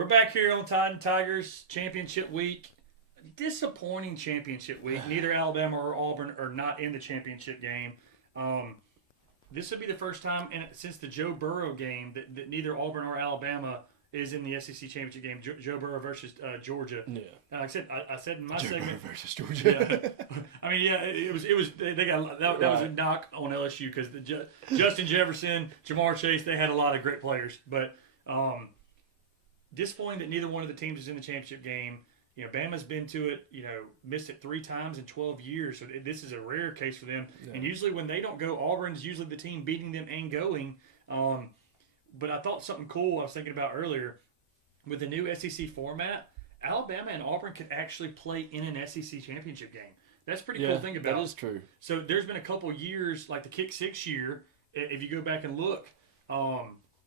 We're back here on Tide and Tigers Championship Week. Disappointing championship week. Neither Alabama or Auburn are not in the championship game. This would be the first time since the Joe Burrow game that neither Auburn or Alabama is in the SEC championship game. Joe Burrow versus Georgia. Yeah. I said in my Joe segment Burrow versus Georgia. Yeah. I mean, yeah, it was. They got that was a knock on LSU because Justin Jefferson, Jamar Chase, they had a lot of great players, but disappointing that neither one of the teams is in the championship game. You know, Bama's been to it, missed it 3 times in 12 years. So this is a rare case for them. Yeah. And usually when they don't go, Auburn's usually the team beating them and going. But I thought something cool I was thinking about earlier. With the new SEC format, Alabama and Auburn could actually play in an SEC championship game. That's a pretty cool thing about it. That is true. So there's been a couple years, like the Kick 6 year, if you go back and look,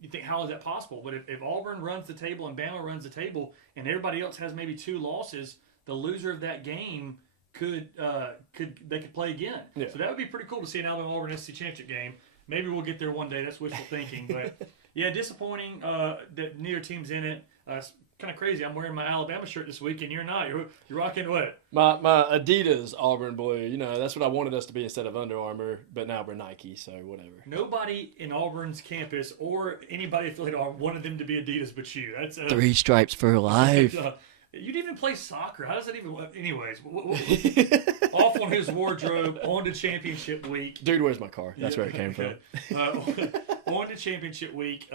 you think, how is that possible? But if Auburn runs the table and Bama runs the table and everybody else has maybe 2 losses, the loser of that game could play again. Yeah. So that would be pretty cool to see an Alabama-Auburn SEC championship game. Maybe we'll get there one day. That's wishful thinking. But, yeah, disappointing that neither team's in it. It's kind of crazy. I'm wearing my Alabama shirt this week, and you're not. You're rocking what? My Adidas Auburn blue. That's what I wanted us to be instead of Under Armour, but now we're Nike, so whatever. Nobody in Auburn's campus or anybody affiliated with Auburn wanted them to be Adidas but you. That's 3 stripes for life. You didn't even play soccer. How does that even – anyways, off on his wardrobe, on to championship week. Dude, where's my car? That's where it came from. On to championship week.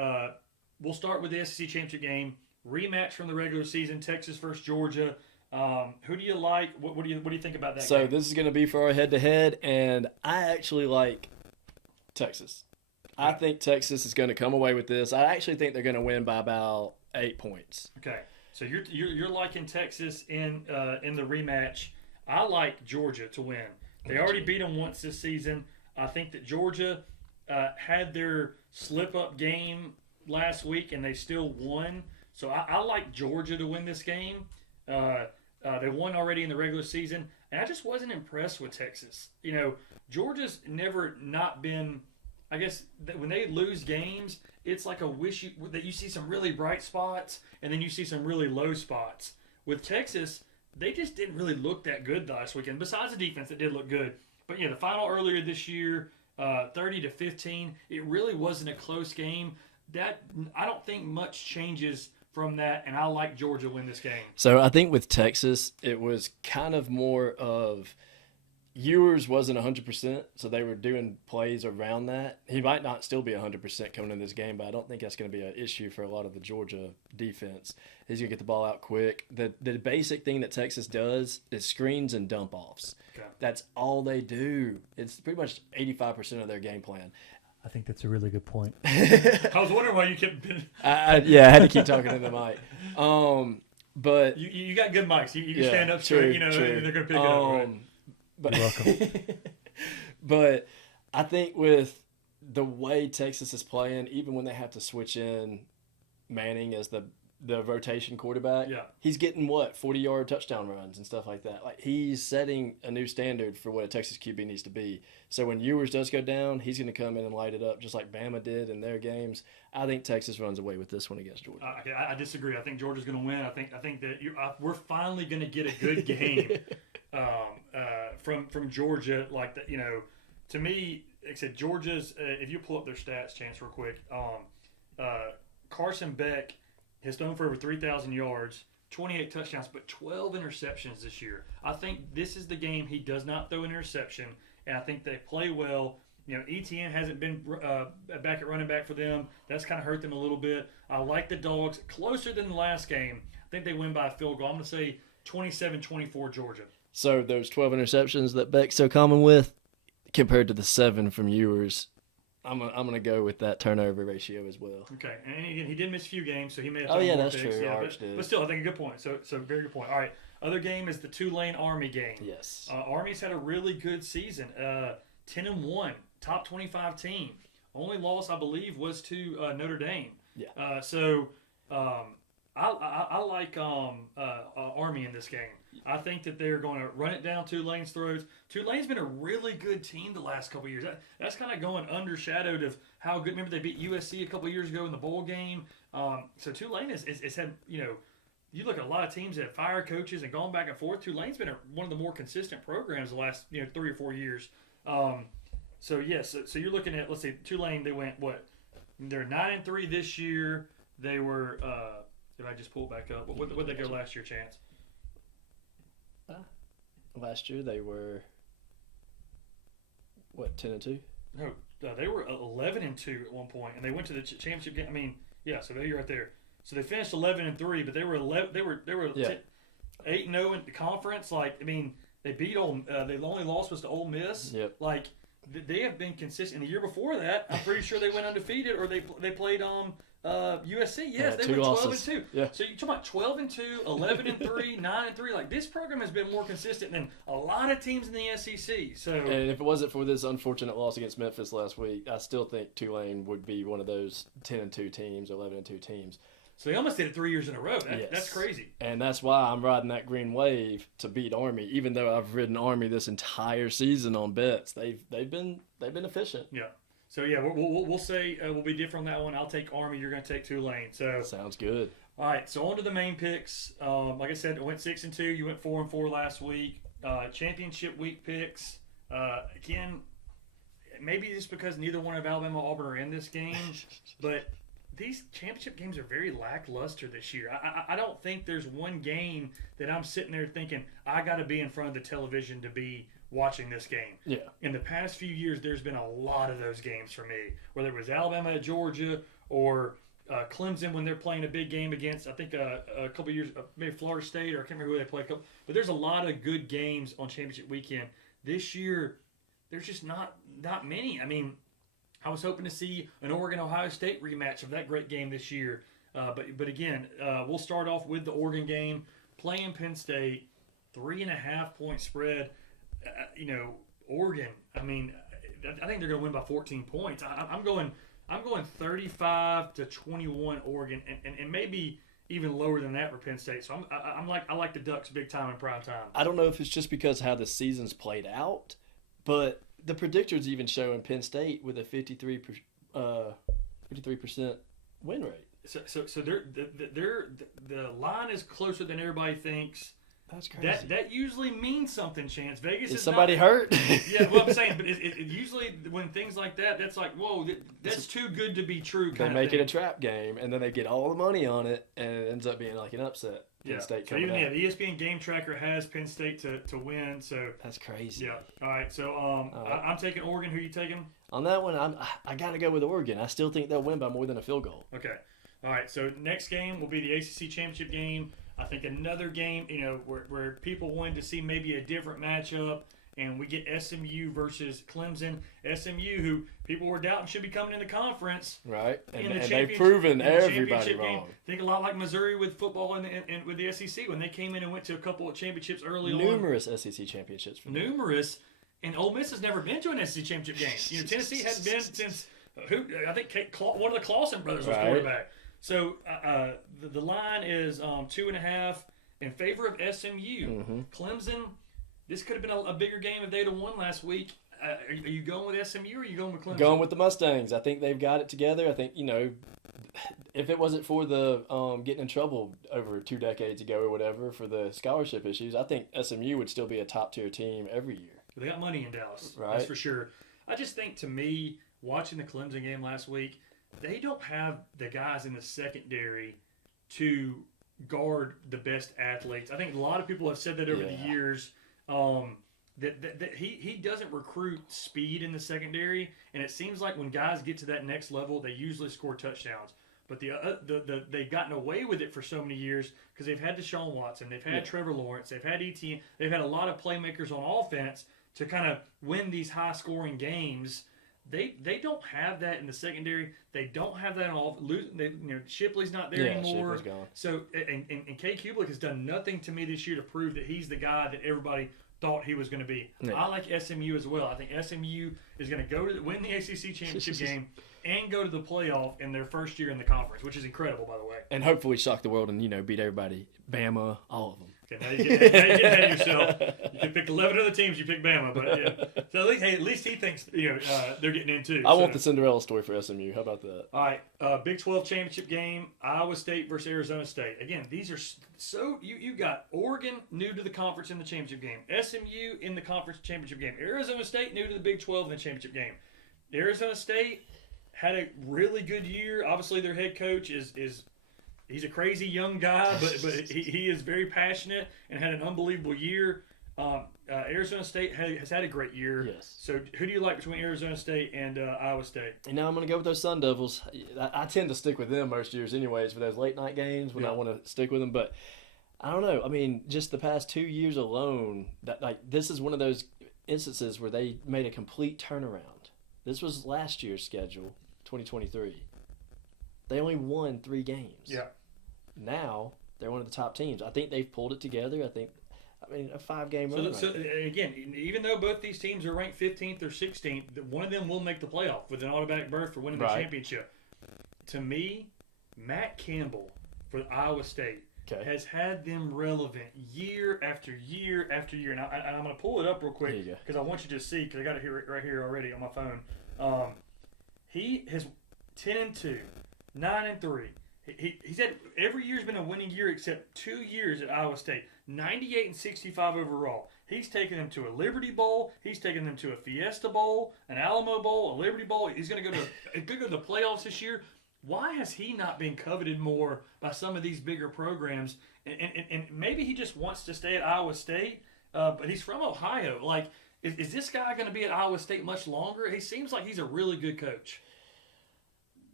We'll start with the SEC championship game. Rematch from the regular season, Texas versus Georgia. Who do you like? What do you think about that game? So this is going to be for our head-to-head, and I actually like Texas. I think Texas is going to come away with this. I actually think they're going to win by about 8 points. Okay. So you're liking Texas in the rematch. I like Georgia to win. They already beat them once this season. I think that Georgia had their slip-up game last week, and they still won. So I like Georgia to win this game. They won already in the regular season, and I just wasn't impressed with Texas. Georgia's never not been. I guess that when they lose games, it's like that you see some really bright spots and then you see some really low spots. With Texas, they just didn't really look that good last weekend. Besides the defense, it did look good. But the final earlier this year, 30-15, it really wasn't a close game. That I don't think much changes from that, and I like Georgia to win this game. So I think with Texas, it was kind of more of Ewers wasn't 100%, so they were doing plays around that. He might not still be 100% coming in this game, but I don't think that's going to be an issue for a lot of the Georgia defense. He's going to get the ball out quick. The basic thing that Texas does is screens and dump-offs. Okay. That's all they do. It's pretty much 85% of their game plan. I think that's a really good point. I was wondering why you kept. I had to keep talking in the mic. But you got good mics. You stand up straight. True. And they're gonna pick it up. Right? But, you're welcome. But I think with the way Texas is playing, even when they have to switch in Manning as the rotation quarterback, he's getting 40-yard touchdown runs and stuff like that. Like, he's setting a new standard for what a Texas QB needs to be. So when Ewers does go down, he's going to come in and light it up just like Bama did in their games. I think Texas runs away with this one against Georgia. I disagree. I think Georgia's going to win. I think that we're finally going to get a good game from Georgia. Like that, to me, like I said, Georgia's. If you pull up their stats, Chance, real quick, Carson Beck has thrown for over 3,000 yards, 28 touchdowns, but 12 interceptions this year. I think this is the game he does not throw an interception, and I think they play well. ETN hasn't been back at running back for them. That's kind of hurt them a little bit. I like the Dogs closer than the last game. I think they win by a field goal. I'm going to say 27-24 Georgia. So those 12 interceptions that Beck's so common with, compared to the 7 from Ewers, I'm gonna go with that turnover ratio as well. Okay, and again, he did miss a few games, so he may have. That's picks. true. Yeah, but still, I think a good point. So very good point. All right, other game is the Tulane Army game. Yes. Army's had a really good season. 10-1, top 25 team. Only loss, I believe, was to Notre Dame. Yeah. I I like Army in this game. I think that they're going to run it down Tulane's throats. Tulane's been a really good team the last couple of years. That's kind of going undershadowed of how good. Remember they beat USC a couple of years ago in the bowl game. So Tulane is had, you know, you look at a lot of teams that have fired coaches and gone back and forth. Tulane's been one of the more consistent programs the last 3 or 4 years. So yes, so you're looking at, let's see, Tulane. They went what? They're 9-3 this year. They were. If I just pull it back up, what did they go last year, Chance? Last year they were what, 10-2? No, they were 11-2 at one point, and they went to the championship game. I mean, yeah. So there you're right there. So they finished 11-3, but they were 8-0 in the conference. Like, I mean, they beat the only loss was to Ole Miss. Yep. Like, they have been consistent. The year before that, I'm pretty sure they went undefeated, or they played USC. Yes, they went 12-2. Yeah. So you're talking about 12-2, 11-3, 9-3. Like, this program has been more consistent than a lot of teams in the SEC. So, and if it wasn't for this unfortunate loss against Memphis last week, I still think Tulane would be one of those 10-2 teams, 11-2 teams. So they almost did it 3 years in a row. Yes. That's crazy. And that's why I'm riding that green wave to beat Army, even though I've ridden Army this entire season on bets. They've been efficient. Yeah. So yeah, we'll say we'll be different on that one. I'll take Army. You're going to take Tulane. So sounds good. All right. So on to the main picks. Like I said, I went 6-2. You went 4-4 last week. Championship week picks. Again, maybe just because neither one of Alabama or Auburn are in this game, but these championship games are very lackluster this year. I don't think there's one game that I'm sitting there thinking, I got to be in front of the television to be watching this game. Yeah. In the past few years, there's been a lot of those games for me, whether it was Alabama at Georgia or Clemson when they're playing a big game against, I think, a couple of years, maybe Florida State, or I can't remember who they played. But there's a lot of good games on championship weekend. This year, there's just not many. I mean, I was hoping to see an Oregon-Ohio State rematch of that great game this year. But again, we'll start off with the Oregon game. Playing Penn State, 3.5-point spread. Oregon, I mean, I think they're going to win by 14 points. I'm going 35-21 Oregon, and maybe even lower than that for Penn State. So I like the Ducks big time in prime time. I don't know if it's just because how the season's played out, but the predictors even showing Penn State with a 53% win rate. So the line is closer than everybody thinks. That's crazy. That usually means something, Chance. Vegas is somebody hurt? Yeah, well, I'm saying, but it usually when things like that, that's like, whoa, that's too good to be true. They make it a trap game, and then they get all the money on it, and it ends up being like an upset. Penn State so even the ESPN Game Tracker has Penn State to win. So that's crazy. Yeah. All right. So I'm taking Oregon. Who are you taking? On that one, I got to go with Oregon. I still think they'll win by more than a field goal. Okay. All right. So next game will be the ACC championship game. I think another game, where people wanted to see maybe a different matchup, and we get SMU versus Clemson. SMU, who people were doubting should be coming in the conference, right? And they've proven everybody wrong. Game. Think a lot like Missouri with football and with the SEC when they came in and went to a couple of championships early on. Numerous SEC championships. For Numerous, and Ole Miss has never been to an SEC championship game. Tennessee hasn't been since I think one of the Clausen brothers was quarterback. So the line is 2.5 in favor of SMU. Mm-hmm. Clemson, this could have been a bigger game if they'd have won last week. Are you going with SMU or are you going with Clemson? Going with the Mustangs. I think they've got it together. I think, if it wasn't for the getting in trouble over 2 decades ago or whatever for the scholarship issues, I think SMU would still be a top-tier team every year. They got money in Dallas. Right. That's for sure. I just think, to me, watching the Clemson game last week, they don't have the guys in the secondary to guard the best athletes. I think a lot of people have said that over the years. That he doesn't recruit speed in the secondary, and it seems like when guys get to that next level, they usually score touchdowns. But they've gotten away with it for so many years because they've had Deshaun Watson, they've had Trevor Lawrence, they've had Etienne, they've had a lot of playmakers on offense to kind of win these high-scoring games. They don't have that in the secondary. They don't have that all. Shipley's not there anymore. Shipley's gone. So and Kay Kublik has done nothing to me this year to prove that he's the guy that everybody thought he was going to be. Yeah. I like SMU as well. I think SMU is going to go to win the ACC championship game and go to the playoff in their first year in the conference, which is incredible, by the way. And hopefully shock the world and, beat everybody. Bama, all of them. Okay, now you get ahead of yourself. You can pick 11 other teams. You pick Bama, but yeah. So at least he thinks they're getting in too. I want the Cinderella story for SMU. How about that? All right, Big 12 championship game, Iowa State versus Arizona State. Again, these are so you got Oregon new to the conference in the championship game, SMU in the conference championship game, Arizona State new to the Big 12 in the championship game. Arizona State had a really good year. Obviously, their head coach is he's a crazy young guy, but he is very passionate and had an unbelievable year. Arizona State has had a great year. Yes. So who do you like between Arizona State and Iowa State? And now I'm going to go with those Sun Devils. I tend to stick with them most years anyways for those late night games when I want to stick with them. But I don't know. I mean, just the past 2 years alone, this is one of those instances where they made a complete turnaround. This was last year's schedule, 2023. They only won 3 games. Yeah. Now they're one of the top teams. I think they've pulled it together. A 5-game run. So again, even though both these teams are ranked 15th or 16th, one of them will make the playoff with an automatic berth for winning the championship. To me, Matt Campbell for Iowa State has had them relevant year after year after year. And I'm going to pull it up real quick because I want you to see, because I got it here right here already on my phone. He has 10-2, 9-3. He's had every year's been a winning year except 2 years at Iowa State. 98-65 overall. He's taken them to a Liberty Bowl. He's taken them to a Fiesta Bowl, an Alamo Bowl, a Liberty Bowl. He's going to go to the playoffs this year. Why has he not been coveted more by some of these bigger programs? And maybe he just wants to stay at Iowa State, but he's from Ohio. Like, is this guy going to be at Iowa State much longer? He seems like he's a really good coach.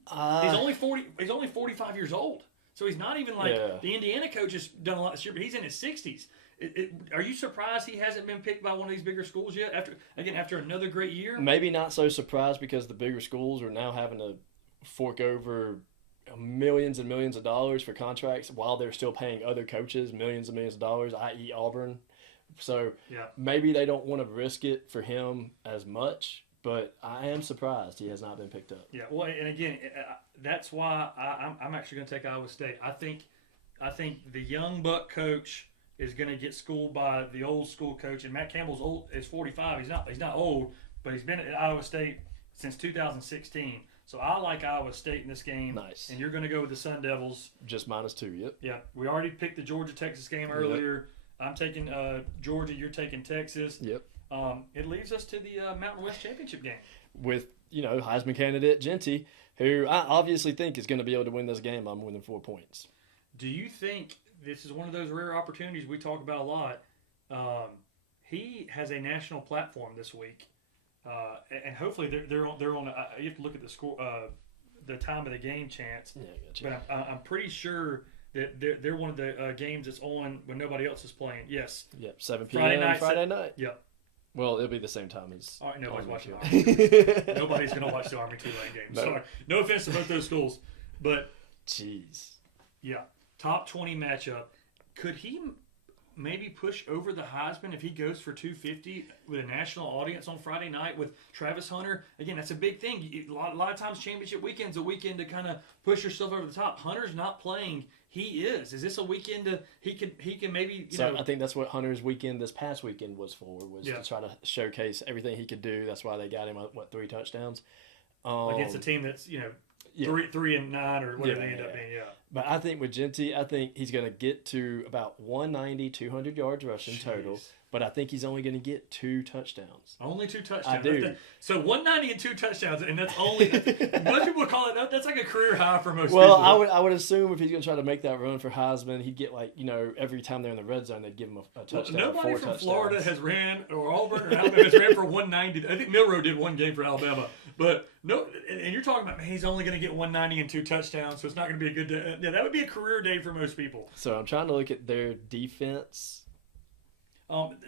He's only 45 years old, so he's not even like the Indiana coach has done a lot this year. But he's in his 60s. Are you surprised he hasn't been picked by one of these bigger schools yet? After another great year, maybe not so surprised because the bigger schools are now having to fork over millions and millions of dollars for contracts while they're still paying other coaches millions and millions of dollars, i.e., Auburn. So maybe they don't want to risk it for him as much. But I am surprised he has not been picked up. Yeah, well, and again, that's why I'm actually going to take Iowa State. I think the young buck coach is going to get schooled by the old school coach. And Matt Campbell's is 45. He's not old, but he's been at Iowa State since 2016. So I like Iowa State in this game. Nice. And you're going to go with the Sun Devils. Just -2. Yep. Yeah, we already picked the Georgia-Texas game earlier. Yep. I'm taking Georgia. You're taking Texas. Yep. It leads us to the Mountain West Championship game. With, Heisman candidate Genty, who I obviously think is going to be able to win this game. I'm winning 4 points. Do you think this is one of those rare opportunities we talk about a lot? He has a national platform this week, and hopefully they're on. You have to look at the score, the time of the game chance. Yeah, gotcha. But I'm pretty sure that they're one of the games that's on when nobody else is playing. Yes. Yep. 7 p.m. Friday night. Yep. Well, it'll be the same time as. All right, nobody's watching Army. Nobody's going to watch the Army Tulane game. No. Sorry. No offense to both those schools. But, jeez. Yeah. Top 20 matchup. Could he maybe push over the Heisman if he goes for 250 with a national audience on Friday night with Travis Hunter? Again, that's a big thing. A lot of times championship weekend's a weekend to kind of push yourself over the top. Hunter's not playing. He is. Is this a weekend to he can maybe I think that's what Hunter's weekend this past weekend was for, to try to showcase everything he could do. That's why they got him 3 touchdowns against a team that's 3-9 or whatever they end up being. Yeah. But I think with Genty, I think he's going to get to about 190, 200 yards rushing total. But I think he's only going to get 2 touchdowns. Only 2 touchdowns. I do. So 190 and 2 touchdowns, and that's only most people call it. That's like a career high for most people. Well, I would assume if he's going to try to make that run for Heisman, he'd get every time they're in the red zone, they'd give him a touchdown. Nobody from Florida has ran, or Auburn or Alabama has ran for 190. I think Milroe did one game for Alabama, but no. And you're talking about he's only going to get 190 and 2 touchdowns, so it's not going to be a good day. Yeah, that would be a career day for most people. So I'm trying to look at their defense.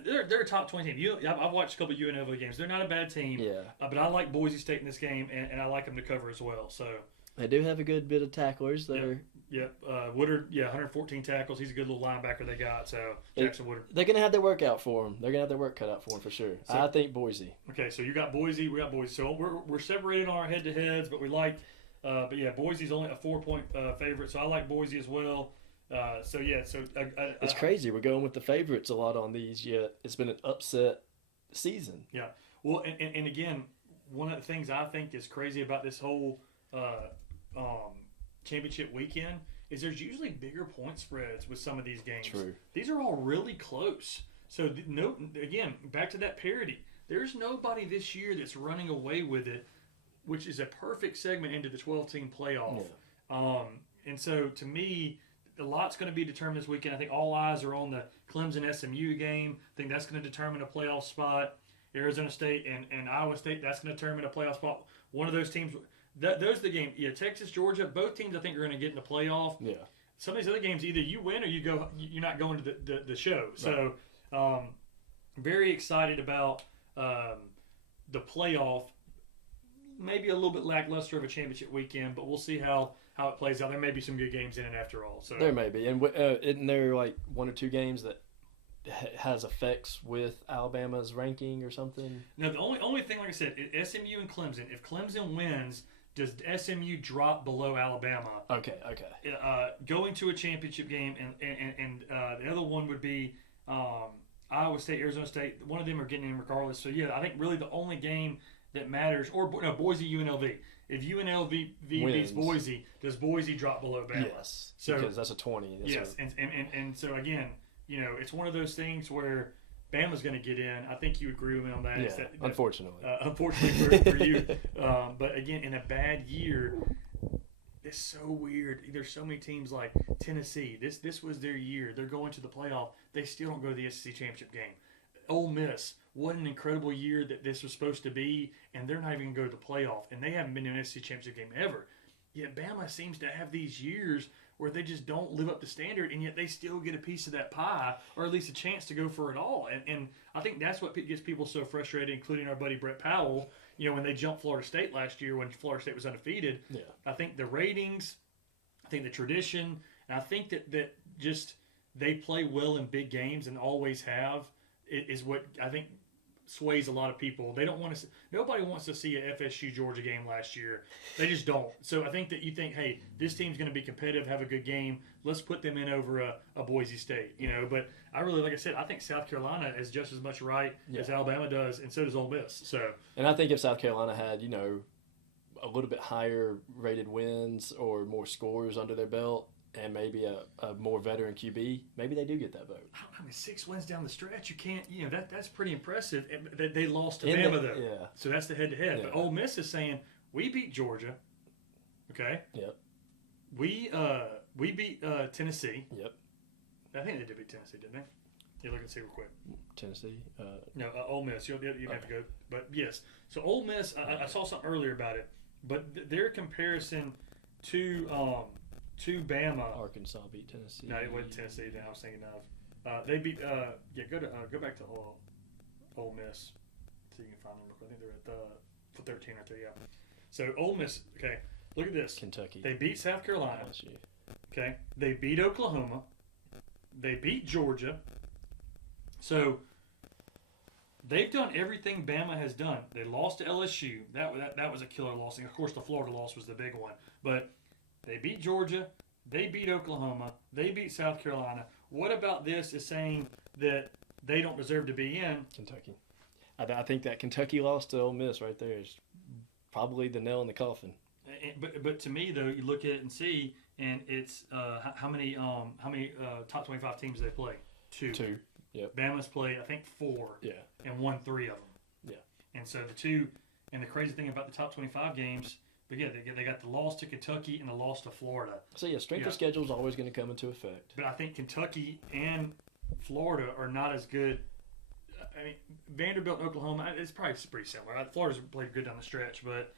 They're a top 20 team. I've watched a couple of UNLV games. They're not a bad team. Yeah. But I like Boise State in this game, and I like them to cover as well. So They do have a good bit of tacklers. They're Woodard, 114 tackles. He's a good little linebacker they got. So Jackson Woodard. They're gonna have their work out for them. They're gonna have their work cut out for them for sure. So, I think Boise. Okay, so you got Boise. We got Boise. So we're separated on our head-to-heads, but we like. But yeah, Boise's only a 4-point favorite, so I like Boise as well. It's crazy. We're going with the favorites a lot on these. Yet it's been an upset season. Yeah. Well, and again, one of the things I think is crazy about this whole championship weekend is there's usually bigger point spreads with some of these games. True. These are all really close. So again, back to that parity. There's nobody this year that's running away with it, which is a perfect segment into the 12-team playoff. Yeah. And so to me, a lot's going to be determined this weekend. I think all eyes are on the Clemson SMU game. I think that's going to determine a playoff spot. Arizona State and Iowa State, that's going to determine a playoff spot. One of those teams, those are the games. Yeah, Texas, Georgia, both teams I think are going to get in the playoff. Yeah. Some of these other games, either you win or you're not going to the show. Right. So, very excited about the playoff. Maybe a little bit lackluster of a championship weekend, but we'll see how it plays out. There may be some good games in it after all. So there may be, and isn't there like one or two games that has effects with Alabama's ranking or something? No, the only thing, like I said, SMU and Clemson. If Clemson wins, does SMU drop below Alabama? Okay. Going to a championship game, and the other one would be Iowa State, Arizona State. One of them are getting in regardless. So yeah, I think really the only game that matters, or no, Boise UNLV. If UNLV beats Boise, does Boise drop below Bama? Yes, because that's a 20. And so again, it's one of those things where Bama's going to get in. I think you agree with me on that. Yeah, unfortunately. Unfortunately for you. But again, in a bad year, it's so weird. There's so many teams like Tennessee. This was their year. They're going to the playoff. They still don't go to the SEC championship game. Ole Miss, what an incredible year that this was supposed to be, and they're not even going to go to the playoff, and they haven't been to an SEC championship game ever. Yet Bama seems to have these years where they just don't live up to standard, and yet they still get a piece of that pie, or at least a chance to go for it all. And I think that's what gets people so frustrated, including our buddy Brett Powell, when they jumped Florida State last year when Florida State was undefeated. Yeah. I think the ratings, I think the tradition, and I think that just they play well in big games and always have, is what I think sways a lot of people. They don't want to. Nobody wants to see a FSU Georgia game last year. They just don't. So I think that you think, hey, this team's going to be competitive, have a good game. Let's put them in over a Boise State. But I really, like I said, I think South Carolina is just as much right as Alabama does, and so does Ole Miss. So. And I think if South Carolina had, a little bit higher rated wins or more scores under their belt, and maybe a more veteran QB, maybe they do get that vote. I mean, 6 wins down the stretch, you can't, that's pretty impressive. They lost to Bama, though. Yeah. So that's the head-to-head. Yeah. But Ole Miss is saying, we beat Georgia, okay? Yep. We beat Tennessee. Yep. I think they did beat Tennessee, didn't they? Yeah, look and see real quick. Tennessee? No, Ole Miss. You'll have to go. But, yes. So, Ole Miss, I saw something earlier about it. But their comparison to Bama. Arkansas beat Tennessee. No, it wasn't Tennessee that I was thinking of. They beat. Go back to Ole Miss. So you can find them. I think they're at 13 or 3. Yeah. So Ole Miss. Okay, look at this. Kentucky. They beat South Carolina. Okay. They beat Oklahoma. They beat Georgia. So they've done everything Bama has done. They lost to LSU. That was a killer loss. And of course, the Florida loss was the big one. But they beat Georgia. They beat Oklahoma. They beat South Carolina. What about this is saying that they don't deserve to be in? Kentucky. I think that Kentucky loss to Ole Miss right there is probably the nail in the coffin. But to me, though, you look at it and see, and it's how many top 25 teams they play? Two. Yep. Bama's played, I think, 4. Yeah. And won 3 of them. Yeah. And so the two, and the crazy thing about the top 25 games. But yeah, they got the loss to Kentucky and the loss to Florida. So yeah, strength of schedule is always going to come into effect. But I think Kentucky and Florida are not as good. I mean, Vanderbilt and Oklahoma, it's probably pretty similar. Florida's played good down the stretch, but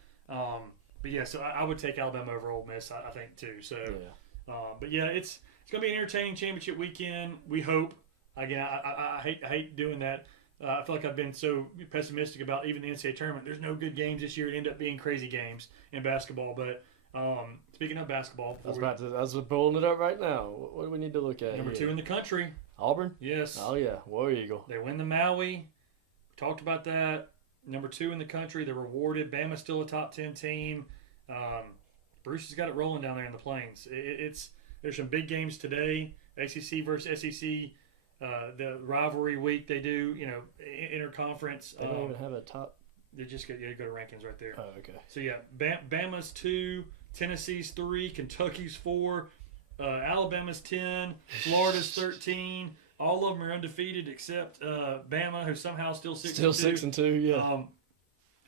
yeah. So I would take Alabama over Ole Miss, I think too. So, yeah. But yeah, it's going to be an entertaining championship weekend. We hope. Again, I hate doing that. I feel like I've been so pessimistic about even the NCAA tournament. There's no good games this year. It ended up being crazy games in basketball. But Speaking of basketball, I was pulling it up right now. What do we need to look at? number here? 2 in the country. Auburn. Yes. Oh yeah, War Eagle. They win the Maui. Talked about that. Number 2 in the country. They're rewarded. Bama's still a top 10 team. Bruce has got it rolling down there in the Plains. There's some big games today. ACC versus SEC. The rivalry week they do. Interconference. They don't even have a top. They just go to rankings right there. Oh, okay. So yeah, Bama's 2, Tennessee's 3, Kentucky's 4, Alabama's 10, Florida's 13. All of them are undefeated except Bama, who's somehow still 6-2. Still 6-2, yeah.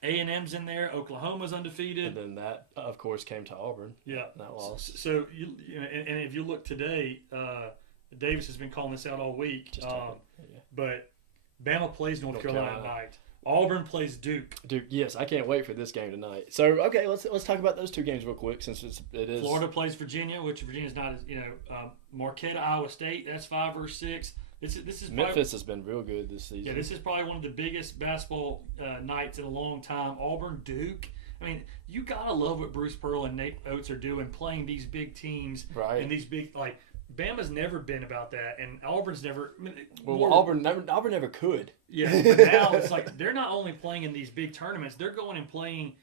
A&M's in there. Oklahoma's undefeated. And then that, of course, came to Auburn. Yeah, that loss. So and if you look today, Davis has been calling this out all week. But Bama plays North Carolina tonight. Auburn plays Duke. Duke, yes, I can't wait for this game tonight. So, okay, let's talk about those two games real quick since it is. Florida plays Virginia, which Virginia's not as Marquette, Iowa State. That's 5 versus 6. This is Memphis has been real good this season. Yeah, this is probably one of the biggest basketball nights in a long time. Auburn, Duke. I mean, you gotta love what Bruce Pearl and Nate Oates are doing, playing these big teams and these big Bama's never been about that, and Auburn's never. Auburn never could. Yeah, but now it's like they're not only playing in these big tournaments; they're going and playing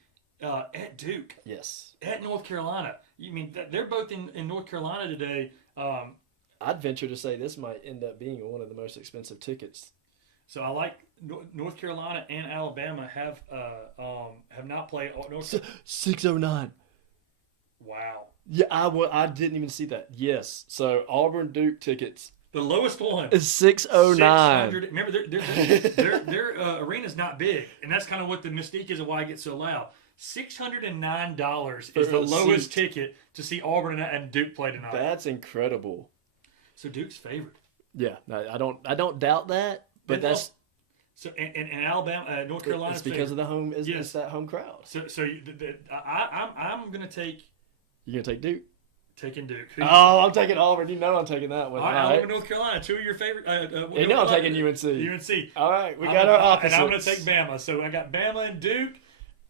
at Duke. Yes. At North Carolina. You mean they're both in North Carolina today? I'd venture to say this might end up being one of the most expensive tickets. So I like North Carolina and Alabama have not played. $609. Wow. Yeah, I didn't even see that. Yes. So Auburn Duke tickets. The lowest one is $609. Remember, their arena's not big, and that's kind of what the mystique is of why it gets so loud. $609 is the lowest ticket to see Auburn and Duke play tonight. That's incredible. So Duke's favored. Yeah, I don't doubt that, but that's. So and Alabama, North Carolina. It's because of the home. It's that home crowd. So I'm gonna take. You're gonna take Duke. Taking Duke. I'm taking Auburn. You know I'm taking that one. All right, Auburn, North Carolina. 2 of your favorite. You know I'm taking UNC. UNC. All right, we got our opposites. And I'm going to take Bama. So I got Bama and Duke,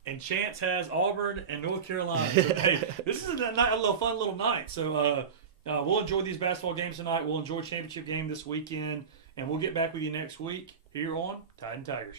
and Chance has Auburn and North Carolina. So, hey, this is a fun little night. So we'll enjoy these basketball games tonight. We'll enjoy championship game this weekend, and we'll get back with you next week here on Tide and Tigers.